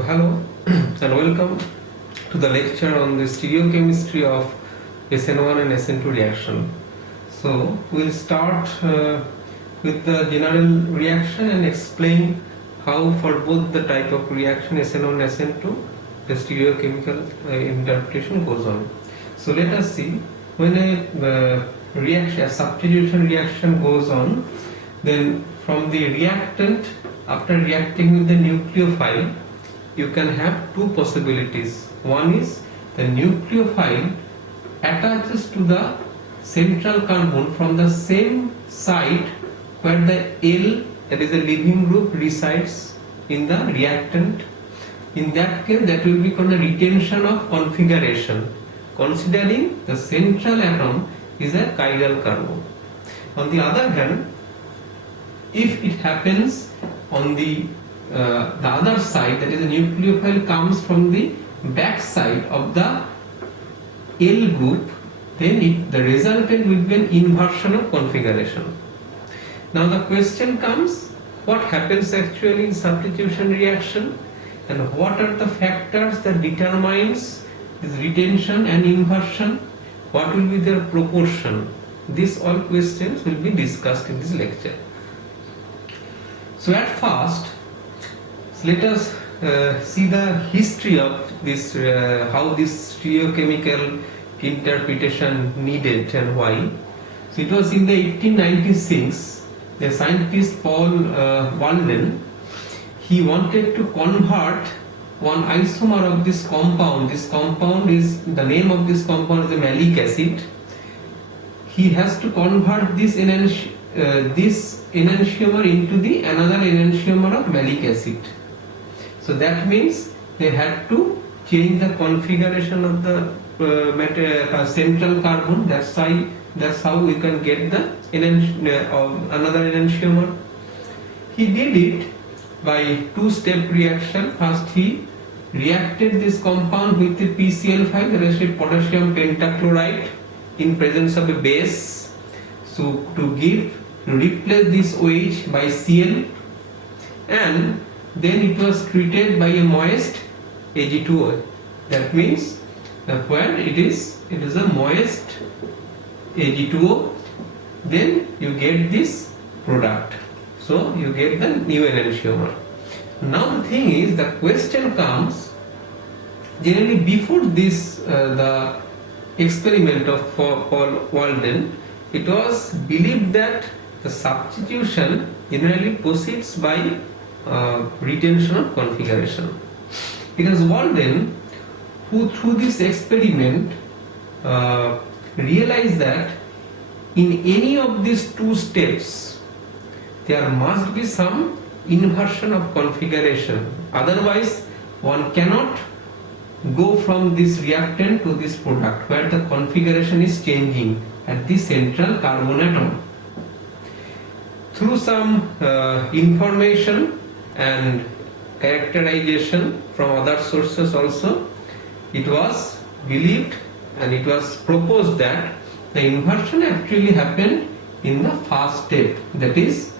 Hello and welcome to the lecture on the stereochemistry of SN1 and SN2 reaction. So we'll start with the general reaction and explain how for both the type of reaction SN1 and SN2 the stereochemical interpretation goes on. So let us see, when a substitution reaction goes on, then from the reactant, after reacting with the nucleophile, you can have two possibilities. One is the nucleophile attaches to the central carbon from the same site where the L, that is the leaving group, resides in the reactant. In that case, that will be called the retention of configuration, considering the central atom is a chiral carbon. On the other hand, if it happens on the other side, that is the nucleophile comes from the back side of the L group, then the resultant will be an inversion of configuration. Now the question comes, what happens actually in substitution reaction, and what are the factors that determines this retention and inversion? What will be their proportion? These all questions will be discussed in this lecture. So at first, let us see the history of this, how this stereochemical interpretation needed and why. So it was in the 1896, the scientist Paul Walden, he wanted to convert one isomer of this compound. This compound is, the name of this compound is a malic acid. He has to convert this enantiomer into the another enantiomer of malic acid. So that means they had to change the configuration of the central carbon. That's how we can get the another enantiomer. He did it by two-step reaction. First, he reacted this compound with the PCl5, that is potassium pentachloride, in presence of a base. So to replace this OH by Cl, and then it was treated by a moist Ag2O. That means when it is a moist Ag2O, then you get this product. So you get the new enantiomer. Now the thing is, the question comes, generally before this the experiment of Paul Walden, it was believed that the substitution generally proceeds by retention of configuration. It was Walden who, through this experiment, realized that in any of these two steps there must be some inversion of configuration. Otherwise, one cannot go from this reactant to this product where the configuration is changing at the central carbon atom. Through some information and characterization from other sources also, it was believed and it was proposed that the inversion actually happened in the first step, that is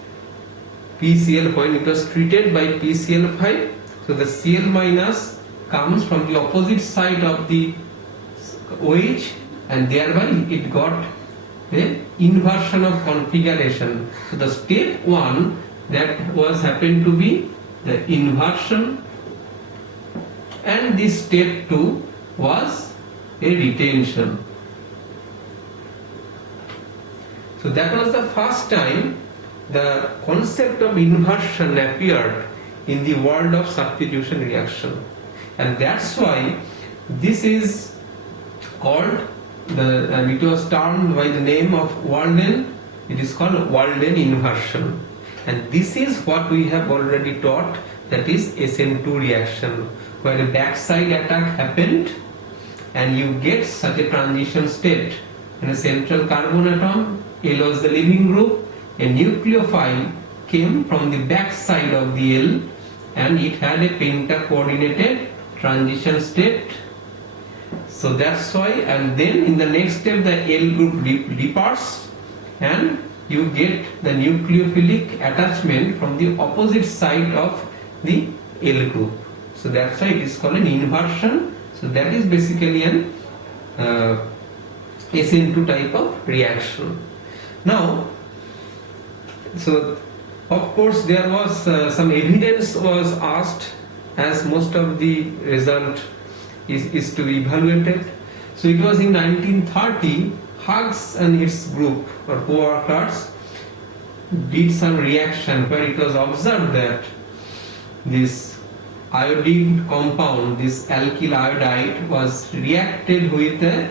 PCl, when it was treated by PCl5. So the Cl minus comes from the opposite side of the OH, and thereby it got the inversion of configuration. So the step 1 that was happened to be the inversion, and this step 2 was a retention. So that was the first time the concept of inversion appeared in the world of substitution reaction, and that's why this is called and it was termed by the name of Walden. It is called Walden inversion, and this is what we have already taught, that is SN2 reaction, where a backside attack happened and you get such a transition state. In a central carbon atom, L was the leaving group, a nucleophile came from the back side of the L and it had a penta-coordinated transition state. So that's why, and then in the next step the L group departs and you get the nucleophilic attachment from the opposite side of the L group. So that's why it is called an inversion. So that is basically an SN2 type of reaction. Now, so of course there was some evidence was asked, as most of the result is to be evaluated. So it was in 1930, Hughes and its group or co-workers did some reaction where it was observed that this iodine compound, this alkyl iodide, was reacted with a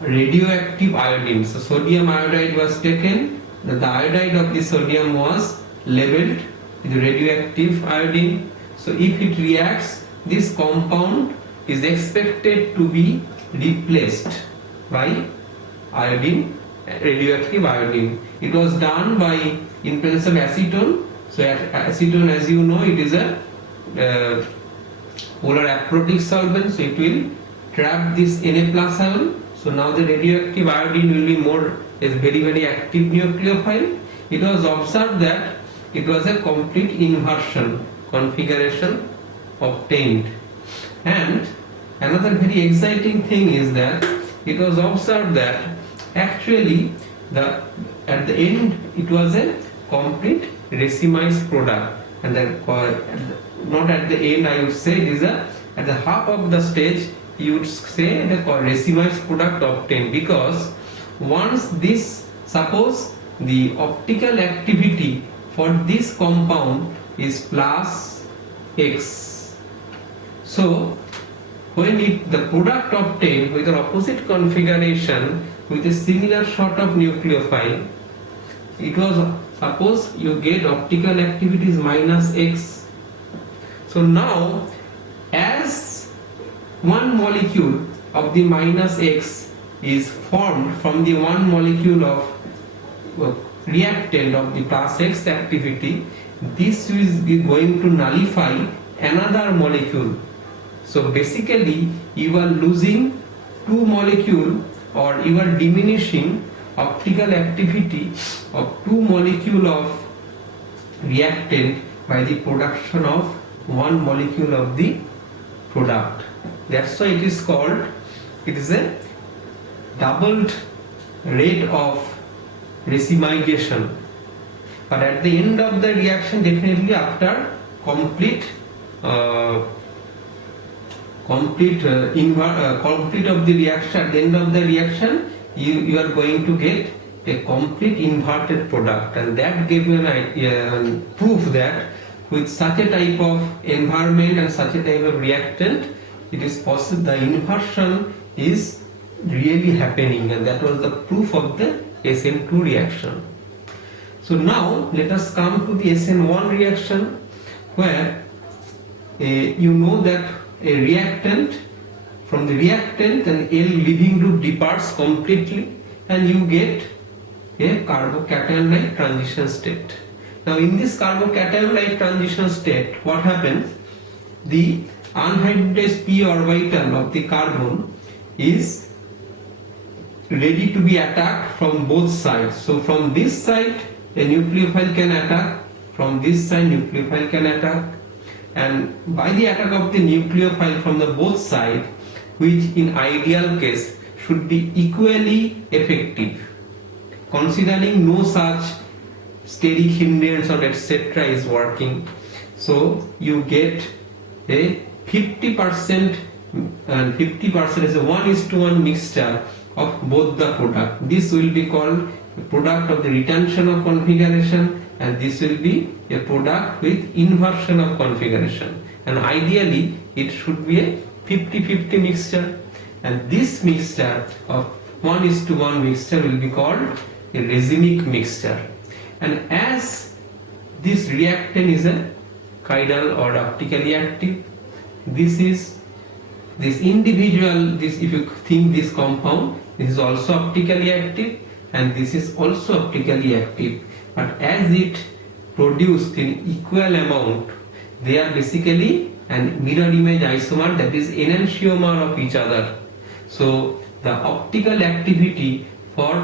radioactive iodine. So sodium iodide was taken, the iodide of the sodium was labeled with radioactive iodine. So if it reacts, this compound is expected to be replaced by iodine, radioactive iodine. It was done by in presence of acetone. So acetone, as you know, it is a polar aprotic solvent, so it will trap this Na plus ion. So now the radioactive iodine will be is very active nucleophile. It was observed that it was a complete inversion configuration obtained. And another very exciting thing is that it was observed that actually at the end it was a complete racemized product, and then not at the end, I would say it is at the half of the stage you would say the racemized product obtained, because once this, suppose the optical activity for this compound is plus X, so when the product obtained with an opposite configuration with a similar sort of nucleophile, it was, suppose you get optical activity is minus X. So now as one molecule of the minus X is formed from the one molecule of reactant of the plus X activity, this is going to nullify another molecule. So basically you are losing two molecule, or you are diminishing optical activity of two molecule of reactant by the production of one molecule of the product. That's why it is called, it is a doubled rate of racemization. But at the end of the reaction, definitely after complete of the reaction, at the end of the reaction you are going to get a complete inverted product, and that gave you an proof that with such a type of environment and such a type of reactant, it is possible the inversion is really happening, and that was the proof of the SN2 reaction. So now let us come to the SN1 reaction, where you know that a reactant, from the reactant an L leaving group departs completely, and you get a carbocation-like transition state. Now in this carbocation-like transition state, what happens? The unhybridized p orbital of the carbon is ready to be attacked from both sides. So from this side a nucleophile can attack, from this side nucleophile can attack, and by the attack of the nucleophile from the both sides, which in ideal case should be equally effective, considering no such steric hindrance or etc. is working, so you get a 50% and 50% is a 1:1 mixture of both the product. This will be called a product of the retention of configuration, and this will be a product with inversion of configuration, and ideally it should be a 50-50 mixture, and this mixture of 1:1 mixture will be called a racemic mixture. And as this reactant is a chiral or optically active, this individual, if you think this compound, this is also optically active and this is also optically active, but as it produced in equal amount, they are basically an mirror image isomer, that is enantiomer of each other. So the optical activity for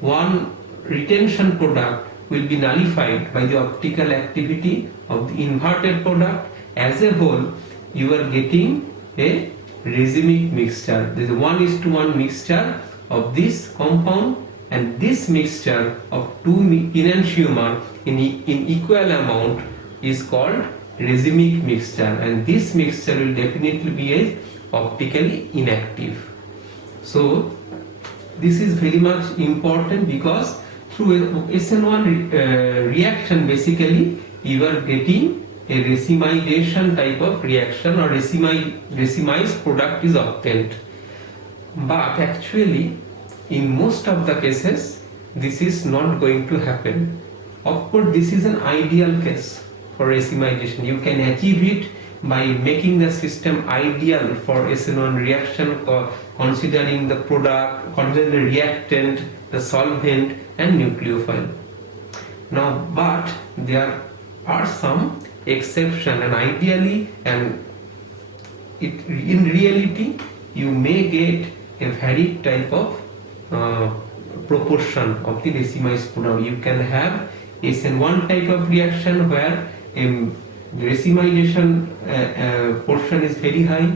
one retention product will be nullified by the optical activity of the inverted product. As a whole, you are getting a racemic mixture. There is a 1:1 mixture of this compound, and this mixture of two enantiomer in equal amount is called racemic mixture, and this mixture will definitely be a optically inactive. So this is very much important, because through a SN1 reaction basically you are getting a racemization type of reaction, or racemized product is obtained. But actually in most of the cases this is not going to happen. Of course this is an ideal case for racemization. You can achieve it by making the system ideal for SN1 reaction, considering the product, considering the reactant, the solvent and nucleophile. Now, but there are some exception, and ideally and in reality you may get a varied type of proportion of the racemized product. You can have SN1 type of reaction where the racemization portion is very high,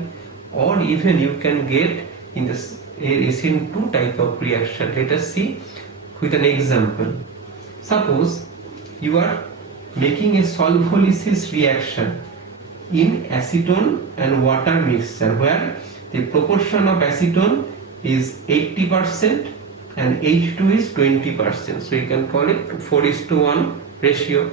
or even you can get in this SN2 type of reaction. Let us see with an example. Suppose you are making a solvolysis reaction in acetone and water mixture, where the proportion of acetone is 80% and H2 is 20%. So you can call it 4:1 ratio.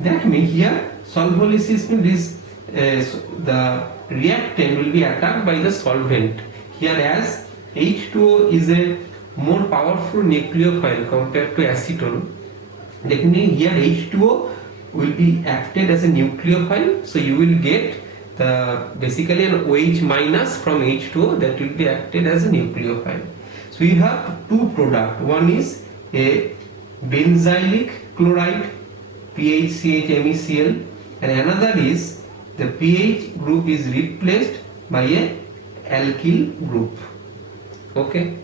That means here solvolysis means the reactant will be attacked by the solvent. Here, as H2O is a more powerful nucleophile compared to acetone, that means here H2O will be acted as a nucleophile, so you will get the basically an OH minus from H2O that will be acted as a nucleophile. So you have two products. One is a benzylic chloride PHCH and another is the pH group is replaced by a alkyl group. Okay,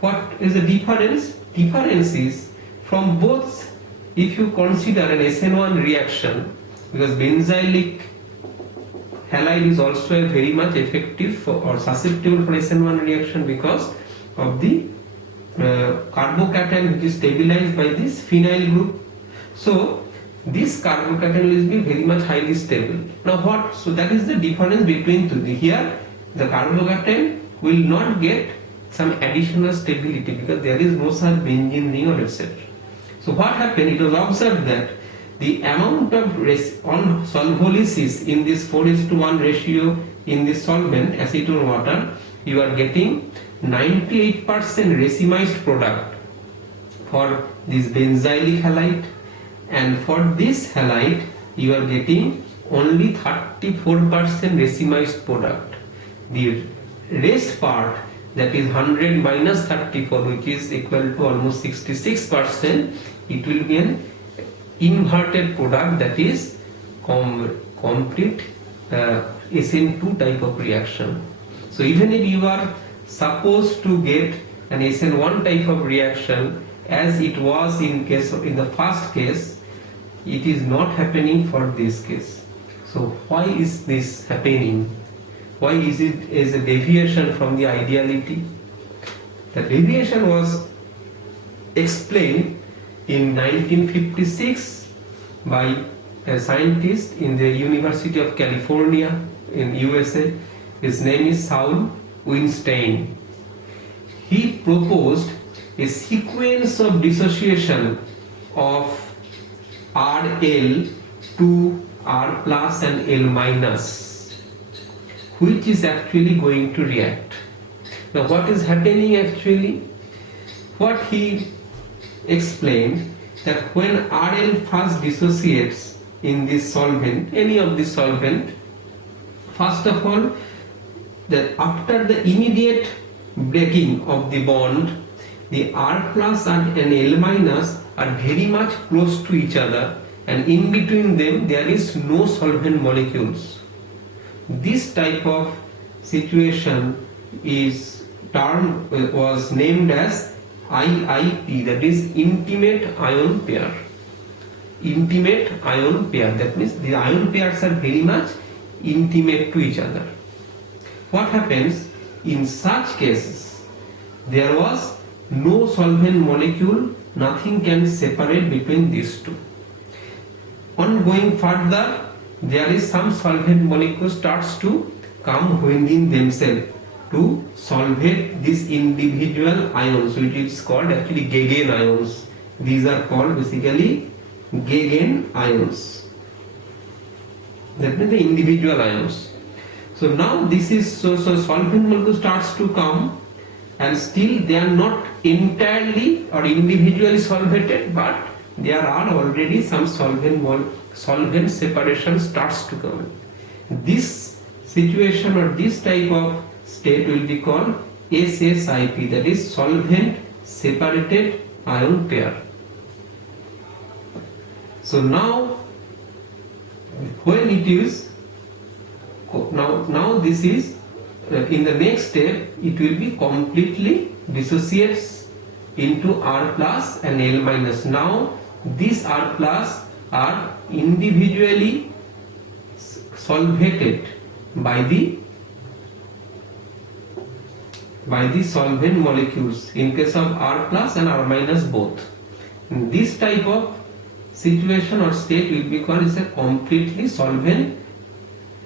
what is the difference? Difference is from both. If you consider an SN1 reaction, because benzylic halide is also a very much effective for, or susceptible for SN1 reaction, because of the carbocation which is stabilized by this phenyl group. So this carbocation will be very much highly stable. Now what? So that is the difference between two. Here the carbocation will not get some additional stability because there is no such benzene ring or etc. So what happened? It was observed that the amount of solvolysis in this 4:1 ratio in this solvent acetone water, you are getting 98% racemized product for this benzylic halide, and for this halide you are getting only 34% racemized product. The rest part, that is 100 minus 34, which is equal to almost 66%, it will be an inverted product, that is complete SN2 type of reaction. So even if you are supposed to get an SN1 type of reaction as it was in the first case, it is not happening for this case. So why is this happening? Why is it as a deviation from the ideality? The deviation was explained in 1956 by a scientist in the University of California in USA. His name is Saul Winstein. He proposed a sequence of dissociation of RL to R plus and L minus, which is actually going to react. Now what is happening actually? What he explained, that when RL first dissociates in this solvent, any of this solvent, first of all, that after the immediate breaking of the bond, the R plus and L minus are very much close to each other, and in between them there is no solvent molecules. This type of situation was named as IIP, that is intimate ion pair. Intimate ion pair, that means the ion pairs are very much intimate to each other. What happens in such cases? There was no solvent molecule, nothing can separate between these two. On going further, there is some solvent molecule starts to come within themselves to solvate these individual ions, which is called actually Gegen ions. These are called basically Gegen ions. That means the individual ions. So now this is so solvent molecule starts to come, and still they are not entirely or individually solvated, but there are already some solvent separation starts to come. This situation or this type of state will be called SSIP, that is solvent separated ion pair. So now when it is now this is in the next step, it will be completely dissociates into R plus and L minus. Now these R plus are individually solvated by the solvent molecules in case of R plus and R minus both. In this type of situation or state will be called as a completely solvent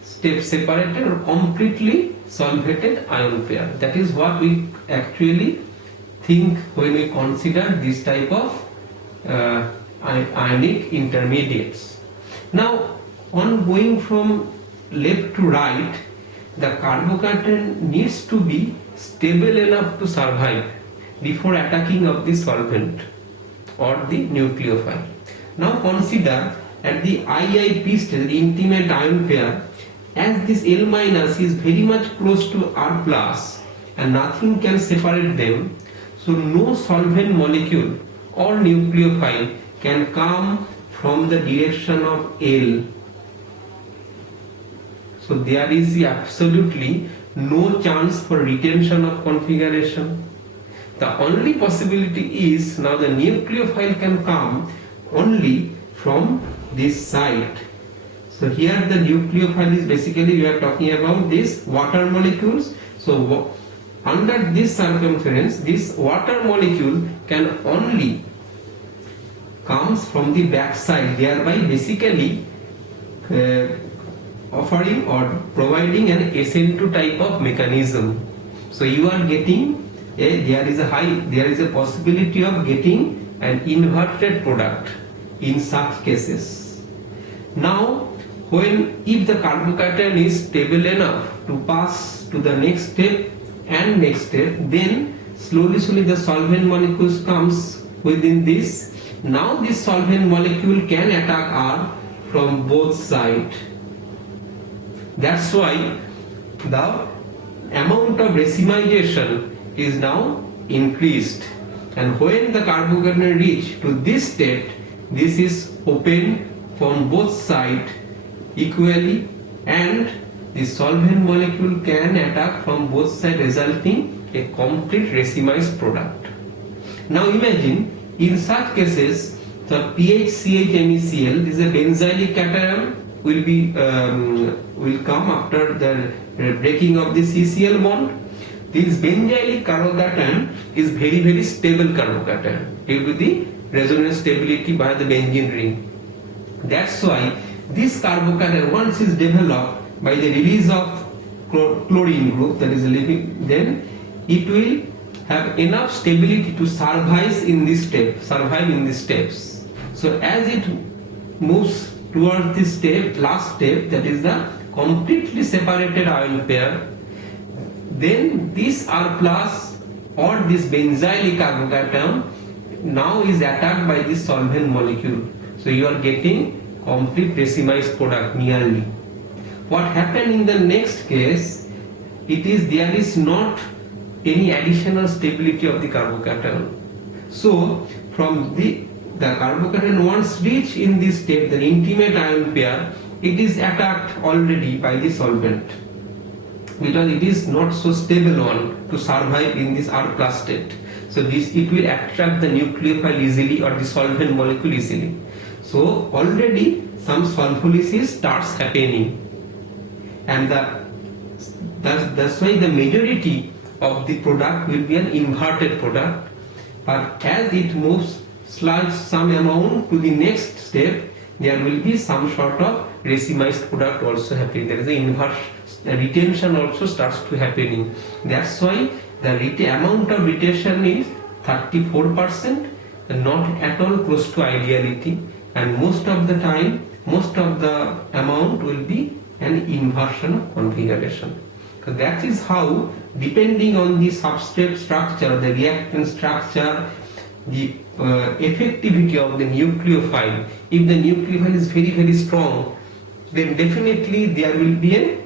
step separated or completely solvated ion pair. That is what we actually think when we consider this type of ionic intermediates. Now, on going from left to right, the carbocation needs to be stable enough to survive before attacking of the solvent or the nucleophile. Now consider at the IIP stage, the intimate ion pair, as this L minus is very much close to R plus and nothing can separate them, so no solvent molecule or nucleophile can come from the direction of L. So there is absolutely no chance for retention of configuration. The only possibility is now the nucleophile can come only from this side. So here the nucleophile is basically, we are talking about these water molecules. So under this circumference, this water molecule can only comes from the back side, thereby basically offering or providing an SN2 type of mechanism. So you are getting there is a possibility of getting an inverted product in such cases. Now if the carbocation is stable enough to pass to the next step and next step, then slowly the solvent molecules comes within this. Now this solvent molecule can attack R from both sides. That's why the amount of racemization is now increased, and when the carbocation reach to this state, this is open from both sides equally, and the solvent molecule can attack from both sides, resulting a complete racemized product. Now imagine in such cases the PHCHMeCl, this is a benzylic cation, will come after the breaking of the CCl bond. This benzylic carbocation is very stable carbocation due to the resonance stability by the benzene ring. That's why this carbocation, once is developed by the release of chlorine group, that is living, then it will have enough stability to survive in this steps. So as it moves towards this step, last step, that is the completely separated ion pair, then this R plus or this benzylic carbocation now is attacked by this solvent molecule. So you are getting complete racemized product nearly. What happened in the next case, there is not any additional stability of the carbocation. So from the carbocation once reach in this state, the intimate ion pair, it is attacked already by the solvent, because it is not so stable one to survive in this R plus state. So it will attract the nucleophile easily or the solvent molecule easily. So already some solvolysis starts happening. and that's why the majority of the product will be an inverted product. But as it moves some amount to the next step, there will be some sort of racemized product also happening. There is an inverse retention also starts to happening. That's why the amount of retention is 34% and not at all close to ideality, and most of the time most of the amount will be an inversion of configuration. So that is how, depending on the substrate structure, the reactant structure, the effectivity of the nucleophile. If the nucleophile is very, very strong, then definitely there will be an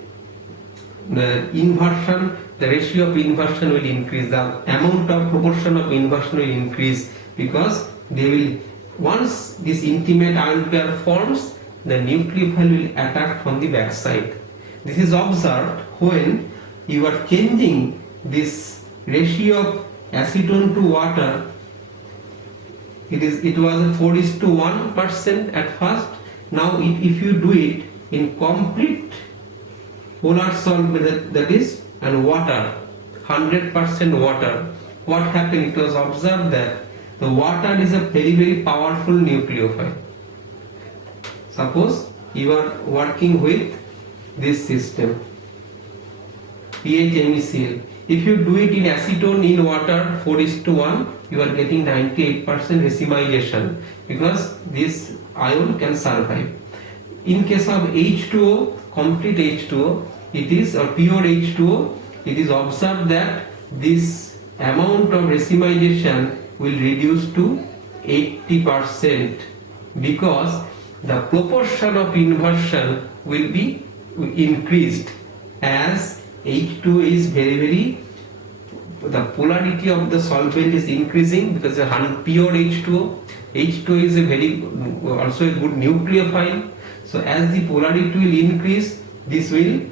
inversion. The ratio of inversion will increase, the amount of proportion of inversion will increase, because they will, once this intimate ion pair forms, the nucleophile will attack from the back side. This is observed when you are changing this ratio of acetone to water. It was 4:1% at first. Now if you do it in complete polar solvent, that is, and water, 100% water, what happened? It was observed that the water is a very, very powerful nucleophile. Suppose you are working with this system, PHMeCl. If you do it in acetone in water 4:1, you are getting 98% racemization, because this ion can survive. In case of H2O, complete H2O, it is, or pure H2O, it is observed that this amount of racemization will reduce to 80%, because the proportion of inversion will be increased, as H2O is very, very, the polarity of the solvent is increasing, because the pure H2O is a very, also a good nucleophile. So as the polarity will increase, this will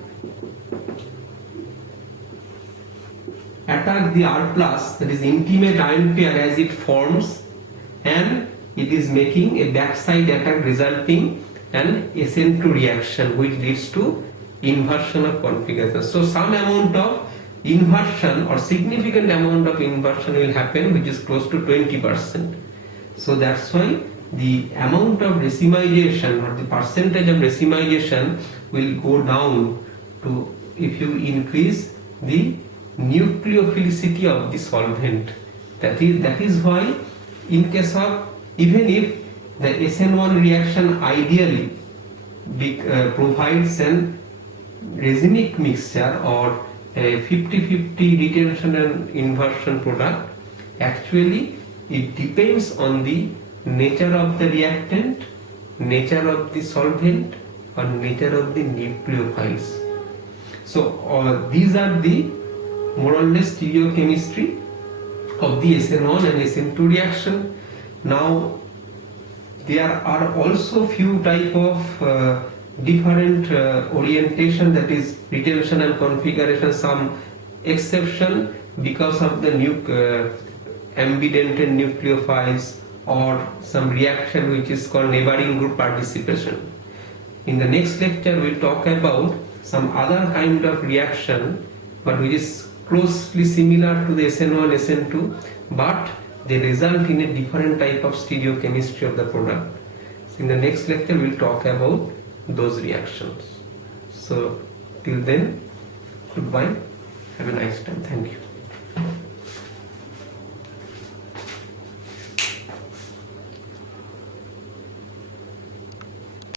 attack the R+, that is intimate ion pair, as it forms, and it is making a backside attack, resulting an SN2 reaction, which leads to inversion of configuration. So some amount of inversion or significant amount of inversion will happen, which is close to 20%. So that's why the amount of racemization, or the percentage of racemization, will go down to, if you increase the nucleophilicity of the solvent. That is why, in case of, even if the SN1 reaction ideally provides an racemic mixture or a 50-50 retention and inversion product, actually it depends on the nature of the reactant, nature of the solvent, or nature of the nucleophiles. So these are the more or less stereochemistry of the SN1 and SN2 reaction. Now there are also few type of different orientation, that is retention and configuration, some exception because of the ambidentate nucleophiles, or some reaction which is called neighboring group participation. In the next lecture we will talk about some other kind of reaction, but which is closely similar to the SN1, SN2, but they result in a different type of stereochemistry of the product. So in the next lecture we will talk about those reactions. So till then, goodbye, have a nice time, thank you.